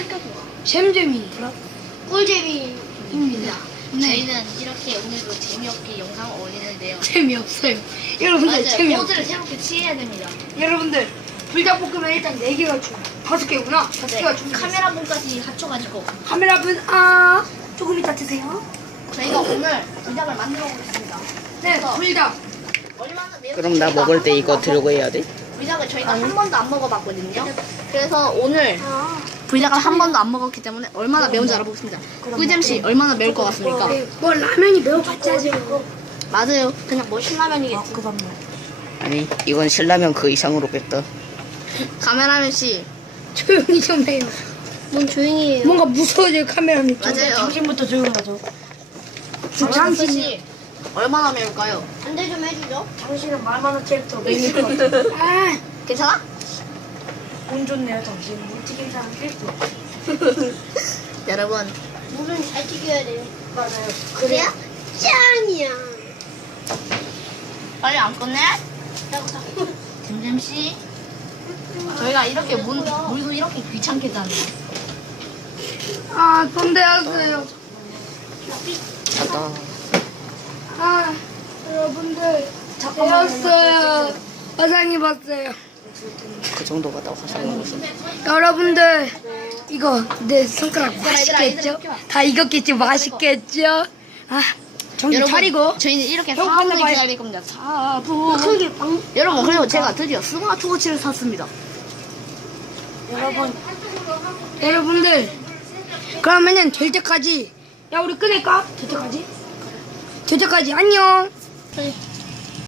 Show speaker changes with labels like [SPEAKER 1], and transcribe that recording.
[SPEAKER 1] 잼잼이
[SPEAKER 2] 꿀잼이입니다.
[SPEAKER 1] 네.
[SPEAKER 2] 저희는 이렇게 오늘도 재미없게 영상을 올리는데요.
[SPEAKER 1] 재미없어요. 여러분들
[SPEAKER 2] 맞아요.
[SPEAKER 1] 재미없어요.
[SPEAKER 2] 포즈를 새롭게 취해야 됩니다.
[SPEAKER 1] 여러분들 불닭볶음면 일단 4개가 주 5개구나. 5개가 주
[SPEAKER 2] 카메라 분까지 합쳐가지고
[SPEAKER 1] 카메라분 조금 이따 드세요.
[SPEAKER 2] 저희가 오늘 불닭을 만들어 보겠습니다.
[SPEAKER 1] 네, 불닭.
[SPEAKER 2] 얼마나 매운지
[SPEAKER 3] 그럼 나
[SPEAKER 2] 저희가
[SPEAKER 3] 먹을
[SPEAKER 2] 한
[SPEAKER 3] 때 이거
[SPEAKER 2] 번도
[SPEAKER 3] 들고 해야 돼?
[SPEAKER 2] 불닭을 저희가 한 번도 안 먹어봤거든요. 그래서 오늘 불닭을 한 번도 안 먹었기 때문에 얼마나 매운지 알아보겠습니다. 꿀잼씨 얼마나 매울 것 같습니까?
[SPEAKER 1] 뭐 라면이 매워봤지 하죠.
[SPEAKER 2] 맞아요. 그냥 뭐 신라면이겠지.
[SPEAKER 3] 아니 이건 신라면 그 이상으로겠다.
[SPEAKER 2] 카메라맨씨
[SPEAKER 1] 조용히 좀 해요.
[SPEAKER 2] 뭔 조용히 해요.
[SPEAKER 1] 뭔가 무서워져요 카메라맨.
[SPEAKER 2] 맞아요.
[SPEAKER 1] 당신부터 조용하죠.
[SPEAKER 2] 당신이 얼마나 매울까요? 안대 좀 해주죠.
[SPEAKER 1] 당신은 말만한 캐릭터 메인일 것 같아.
[SPEAKER 2] 괜찮아?
[SPEAKER 1] 운 좋네요 당신. 물튀김 사람 캐릭터.
[SPEAKER 2] 여러분 물은 잘 튀겨야 돼요.
[SPEAKER 1] 맞아요.
[SPEAKER 2] 그래야 짱이야. 빨리 안 꺼내? 잼잼씨 저희가 이렇게 물도 이렇게 귀찮게 자네요.
[SPEAKER 1] 손 대었어요.
[SPEAKER 3] 자다.
[SPEAKER 1] 여러분들 대었어요. 화상 입었어요.
[SPEAKER 3] 그 정도가 다 화상 먹었어.
[SPEAKER 1] 여러분들 이거 내 손가락 맛있겠죠? 다 익었겠죠? 맛있겠죠? 정신 차리고.
[SPEAKER 2] 저희는 이렇게
[SPEAKER 1] 형
[SPEAKER 2] 4분을
[SPEAKER 1] 하나 봐요.
[SPEAKER 2] 기다릴 겁니다. 4분. 여러분 그리고 제가 드디어 스마트워치를 샀습니다.
[SPEAKER 1] 여러분들 그러면은 될 때까지 우리 끊을까? 될 때까지 안녕.